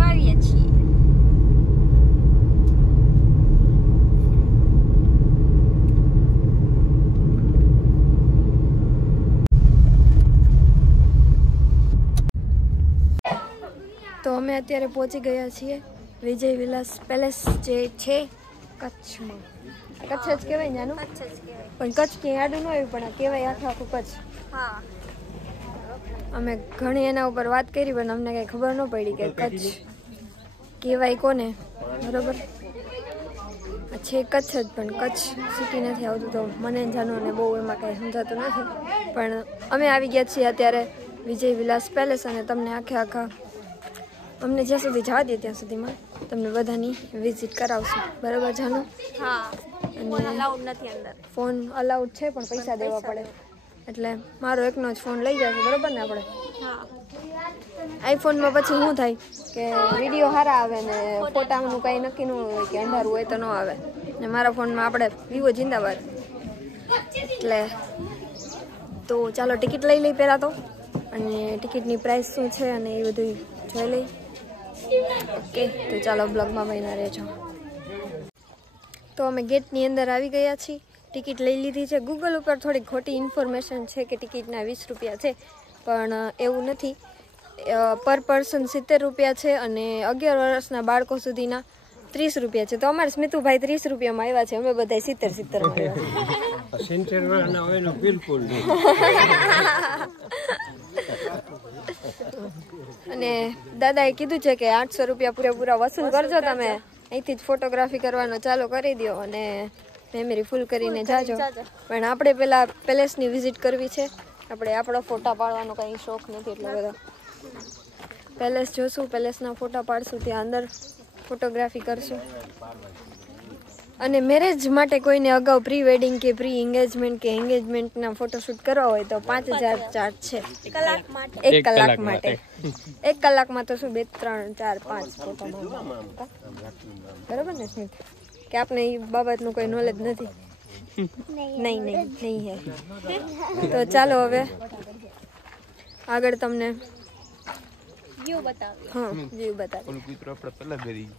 ફરવા આવ્યા છીએ. તો અમે અત્યારે પહોંચી ગયા છીએ વિજય વિલાસ પેલેસ જે છે કચ્છમાં. કચ્છ જ કહેવાય ને આનું? કચ્છ જ કહેવાય. પણ કચ્છ ક્યાંય આડું ન આવ્યું, પણ કહેવાય આખું કચ્છ. હા. અમે ઘણી એના ઉપર વાત કરી, પણ અમને કંઈ ખબર ન પડી કે કચ્છ કહેવાય કોને. બરોબર છે કચ્છ જ, પણ કચ્છ સિટી નથી આવતું, તો મને જાણવાને બહુ એમાં કંઈ સમજાતું નથી. પણ અમે આવી ગયા છીએ અત્યારે વિજય વિલાસ પેલેસ, અને તમને આખા અમને જ્યાં સુધી જવા દે ત્યાં સુધીમાં તમને બધાની વિઝિટ કરાવશું. બરાબર જાણો? હા. ફોન અલાઉડ નથી અંદર. ફોન અલાઉડ છે, પણ પૈસા દેવા પડે. એટલે મારો એકનો જ ફોન લઈ જશે. બરાબર ને? આપણે આઈફોનમાં પછી શું થાય કે વિડીયો સારા આવે ને ફોટાનું કંઈ નક્કી ન હોય, કે અંધારું હોય તો ન આવે. ને મારા ફોનમાં આપણે વિવો જિંદાબાદ. એટલે તો ચાલો ટિકિટ લઈ લઈ પહેલાં તો, અને ટિકિટની પ્રાઇસ શું છે અને એ બધું જોઈ લઈ. ઓકે, તો ચાલો બ્લોગમાં બન્યા રહેજો. તો અમે ગેટની અંદર આવી ગયા છીએ. ટિકિટ લઈ લીધી છે. ગૂગલ ઉપર થોડી ખોટી ઇન્ફોર્મેશન છે કે ટિકિટના 20 રૂપિયા છે, પણ એવું નથી. પર પર્સન 70 રૂપિયા છે, અને 11 વર્ષના બાળકો સુધીના 30 રૂપિયા છે. તો અમારે સ્મિતુભાઈ 30 રૂપિયામાં આવ્યા છે, અમે બધા 70 અને દાદાએ કીધું છે કે 800 રૂપિયા પૂરેપૂરા વસૂલ કરજો તમે. અહીંથી જ ફોટોગ્રાફી કરવાનો ચાલુ કરી દો અને મેમરી ફૂલ કરીને જાજો. પણ આપણે પેલા પેલેસની વિઝિટ કરવી છે. આપણે આપણો ફોટા પાડવાનો કંઈ શોખ નથી એટલો બધો. પેલેસ જોશું, પેલેસના ફોટા પાડશું, ત્યાં અંદર ફોટોગ્રાફી કરશું. અને મેરેજ માટે કોઈને અગાઉ પ્રી વેડિંગ કે પ્રી એન્ગેજમેન્ટ કે એન્ગેજમેન્ટના ફોટોશૂટ કરવા હોય તો 5000 ચાર્જ છે. 1 કલાક માટે. 1 કલાકમાં તો શું 2 3 4 5 ફોટો. બરાબર ને સ્મિત? કે આપણે એ બાબતનું કોઈ નોલેજ નથી? નહીં હે. તો ચાલો હવે આગળ તમને વ્યૂ બતાવીએ. હા, વ્યૂ બતાવીએ. મિત્રો આપણે પહેલા કરી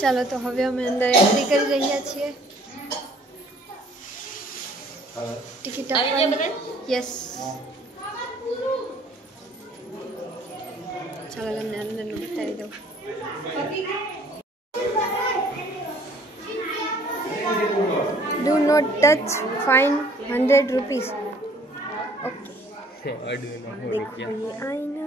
ચાલો, તો હવે અમે અંદર એન્ટ્રી કરી રહ્યા છીએ. ટિકિટ આપવાની. યસ. ચાલો તમને અંદરનું બતાવી દઉં. Do not touch, fine 100 rupees. Okay. देखो ये आईना.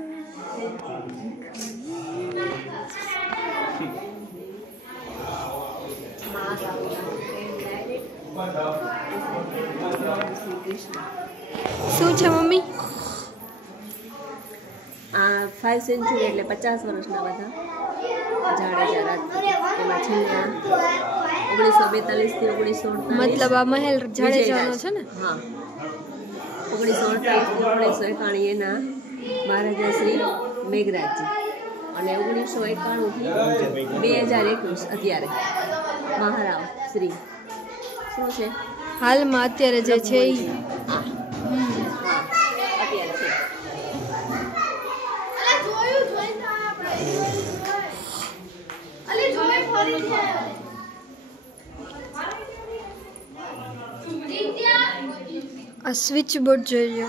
શું છે મમ્મી? આ 5 સેન્ચુરી એટલે 50 વર્ષના બધા જાડેજા રાજ. એમાં છેલ્લા 1942 થી 1948. મતલબ આ મહેલ જાડેજાનો છે ને? હા. 1948 થી 1991 એના મહારાજા શ્રી મેઘરાજજી, અને 1991 થી 2021 અત્યારે મહારાવ શ્રી શું છે હાલમાં અત્યારે જે છે એ અત્યારે છે. આ સ્વિચ બોર્ડ જોઈ લો.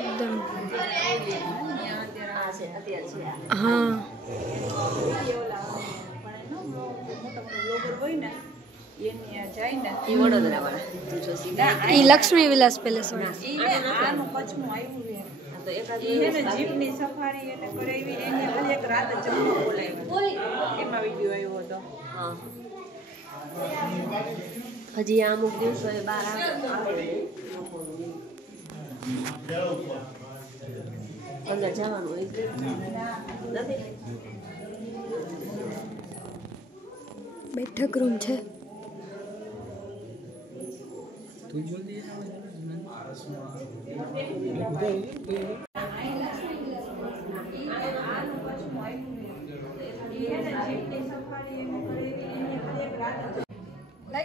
એકદમ હા. એ લક્ષ્મી વિલાસ પેલેસ જીપની સફારી એને કરાવી, એને ખાલી એક રાત જમવા બોલાવ્યા, એમાં વિડીયો આવ્યો હતો. હજી અમુક દિવસો એ બહાર અંદર જવાનું હોય નથી. બેઠક રૂમ છે. લઈ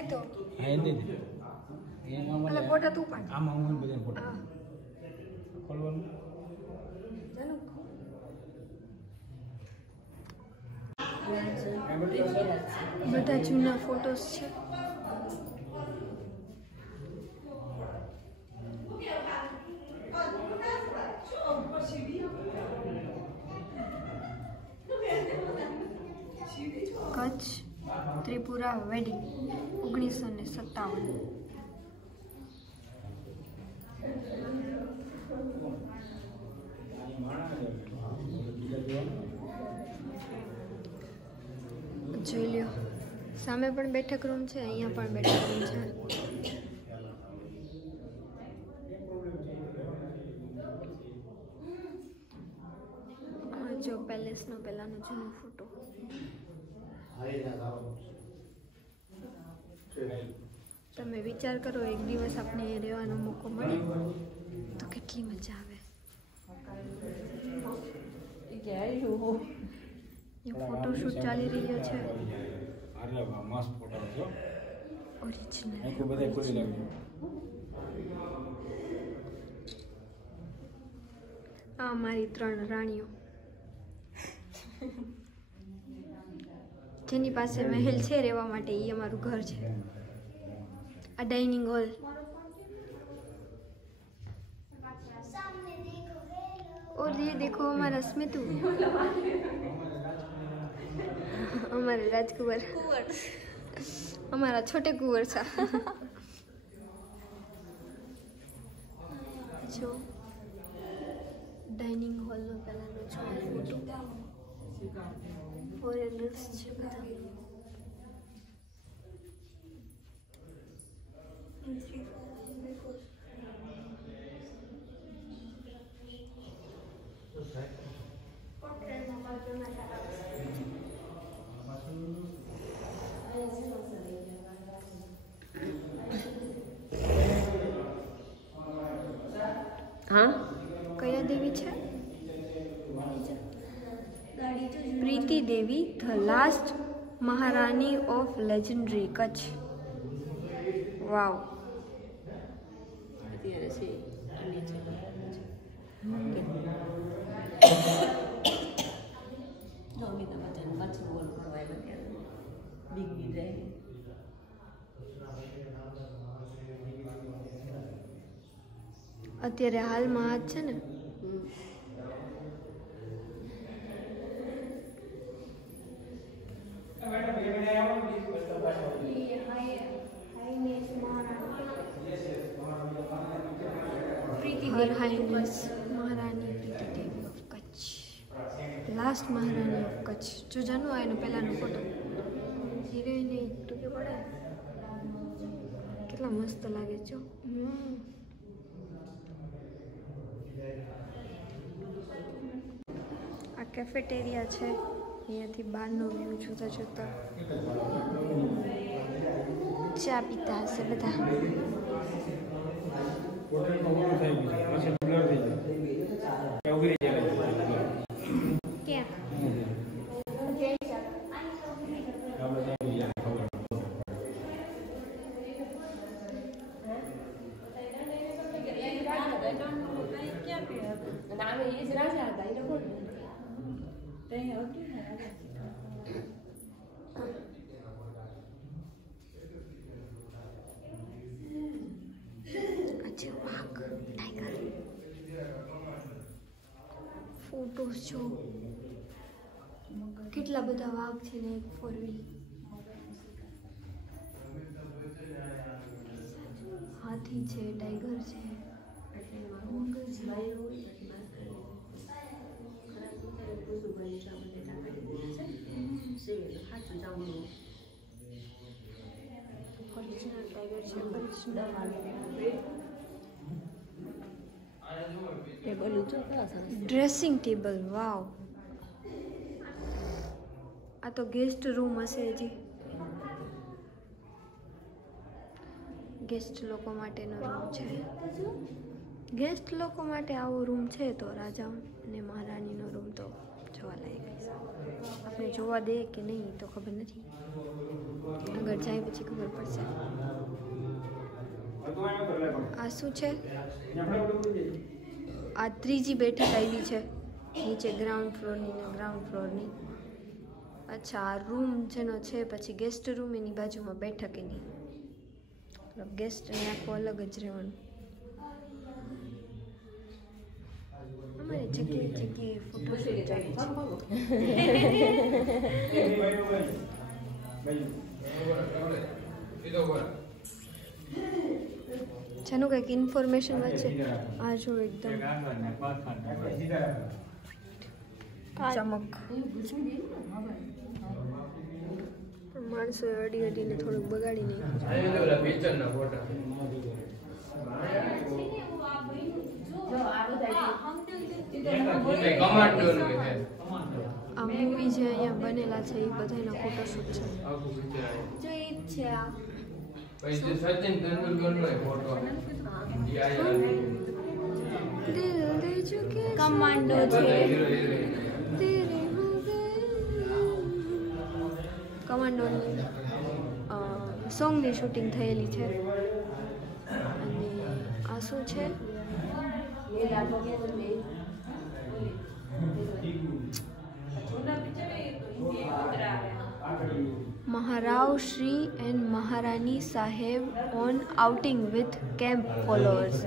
તો હા એને દે એમાં એટલે ફોટા તું પાડ આમાં હું બધા ફોટો હા ખોલવાનું ચાલો બધા જૂના ફોટોસ છે કચ્છ ત્રિપુરા વેડિંગ 1957 જોઈ લ્યો સામે પણ બેઠક રૂમ છે અહીંયા પણ બેઠક રૂમ છે આ જો પેલેસનો પહેલાનો જૂનો ફોટો તમે વિચાર કરો એક દિવસ આપણે રહેવાનો મોકો મળે તો કેટલી મજા આવે ફોટોશૂટ ચાલી રહ્યો છે અરે વાહ મસ્ત ફોટો છે ઓરિજિનલ આખું બધા ખોલી લાગજો આ મારી 3 રાણીઓ જેની પાસે મહેલ છે રહેવા માટે એ અમારું ઘર છે આ ડાઇનિંગ હોલ और ये देखो हमारा स्मितु हमारे राजकुमार हमारा छोटे कुंवर सा जो डाइनिंग हॉल में पहला फोटो फॉरेनर्स છે બધા હા કયા દેવી છે પ્રીતિ દેવી ધ લાસ્ટ મહારાણી ઓફ લેજેન્ડરી કચ્છ વાવ અત્યારે છે અમિતાભ બચ્ચન પાછું બોલ કરવા આવ્યા ત્યારે બિગ બી જાય અત્યારે હાલમાં આ જ છે ને હર હાઈનેસ મહારાણી પ્રીતિ દેવી ઓફ કચ્છ લાસ્ટ મહારાણી ઓફ કચ્છ જો જાનું આ એનો પહેલાનો ફોટો હિરોઈને ટૂંકે પડે કેટલા મસ્ત લાગે છે આ કેફેટેરિયા છે અહીંયાથી બહારનો વ્યૂ જોતા જોતા ચા પીતા હશે બધા ફોટોસ જો કેટલા બધા વાઘ છે ને એક 4 હાથી છે ટાઈગર છે ઓરિજિનલ ટાઈગર છે ટેબલ ઊંચો કેવા સરસ ડ્રેસિંગ ટેબલ વાવ આ તો ગેસ્ટ રૂમ હશે હજી ગેસ્ટ લોકો માટેનો રૂમ છે ગેસ્ટ લોકો માટે આવો રૂમ છે તો રાજા અને મહારાણીનો રૂમ તો જોવાલાયક છે. આપણે જોવા દે કે નહીં તો ખબર નથી, આગળ જાય પછી ખબર પડશે. આ શું છે? આ ત્રીજી બેઠક આવી છે નીચે ગ્રાઉન્ડ ફ્લોરની. અચ્છા, આ રૂમ જેનો છે પછી ગેસ્ટ રૂમ, એની બાજુમાં બેઠક એની, મતલબ ગેસ્ટને આખું અલગ જ રહેવાનું. અમારી જગ્યાએ ફોટોશૂટ ચાલે છે. જેનું કંઈક ઇન્ફોર્મેશન વચ્ચે આ જો એકદમ ચમક. માણસો અડીને થોડુંક બગાડી નાખ્યું. આ મૂવી જે અહીંયા બનેલા છે એ બધાના ફોટોશૂટ છે. જો એ જ છે આ સચિન તેંડુલકરનો ફોટો દિલ દે ચુકે કમાન્ડો છે. તેરે હો ગए. કમાન્ડોની સોંગની શૂટિંગ થયેલી છે. અને આ શું છે? Maharao Shri and Maharani Saheb on outing with camp followers.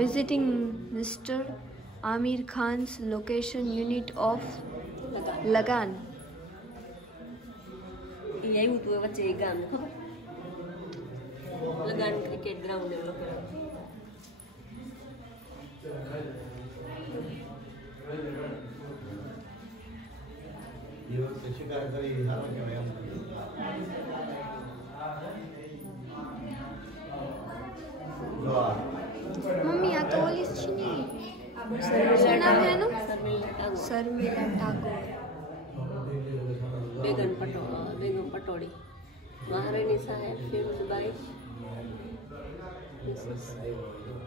Visiting Mr. Amir Khan's location unit of Lagan. એ આવ્યું હતું એ વચ્ચે એ ગામ ખબર, લગાન ક્રિકેટ ગ્રાઉન્ડ એ લોકો. મમ્મી આ તો ઓલી જ છે ને, શું નામ છે એનું? શર્મિલા ટાગોર. બેગમ પટોળી. મહારાણી સાહેબ ફિલ્મબાઈ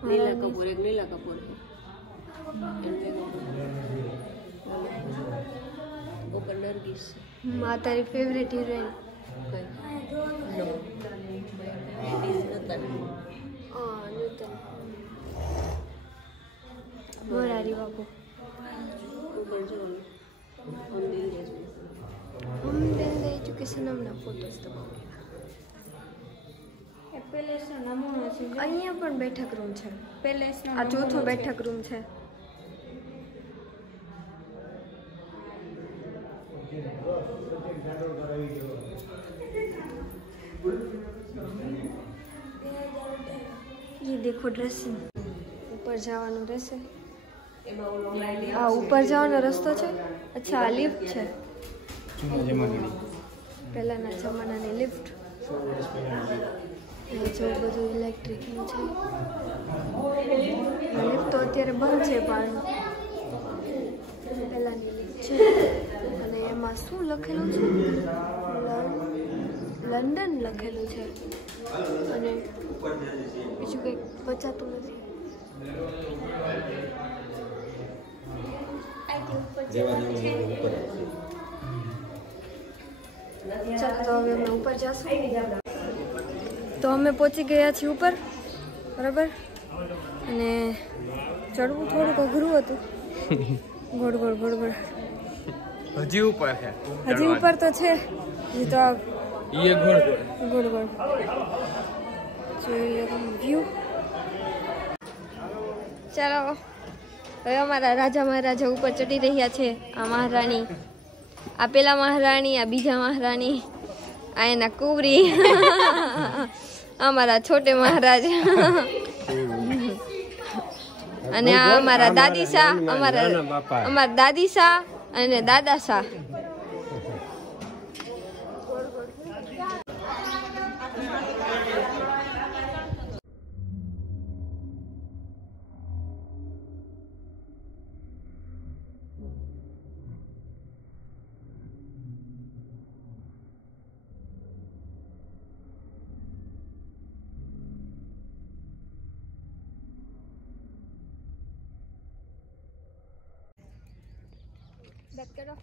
નીલા કપૂર ઉપર નરગીસ. આ તારી ફેવરેટ હિરોઈન? નૂતન. મોરારી બાપુ. ઉપર જો हम दिल दे चुके सनमના ફોટોસ તો પેલેસનો નમૂનો છે. અહીંયા પણ બેઠક રૂમ છે. પેલેસનો આ ચોથો બેઠક રૂમ છે. ये देखो ड्रेसिंग. ઉપર જવાનું રહેશે. આ ઉપર જવાનો રસ્તો છે. અચ્છા, આ લિફ્ટ છે. પહેલાના જમાનાની લિફ્ટ. જો બધું ઇલેક્ટ્રિકનું છે. લિફ્ટ તો અત્યારે બંધ છે પણ પહેલાની લિફ્ટ છે. અને એમાં શું લખેલું છે? લંડન લખેલું છે. અને બીજું કંઈક બચાતું નથી. ચાલો તો હવે અમે ઉપર જશું. તો અમે પહોંચી ગયા છીએ ઉપર, બરાબર. અને ચડવું થોડુંક અઘરું હતું. ગોળ હજી ઉપર છે. હજી ઉપર તો છે. હજી તો આ ઈ ગોળ જોઈ લે વ્યૂ. ચાલો હવે અમારા રાજા મહારાજા ઉપર ચડી રહ્યા છે. આ મહારાણી, આ પેલા મહારાણી, આ બીજા મહારાણી, આ એના કુંવરી, અમારા છોટે મહારાજ, અને આ અમારા દાદી શાહ, અમારા દાદી શાહ અને દાદા શાહ. બેક કરો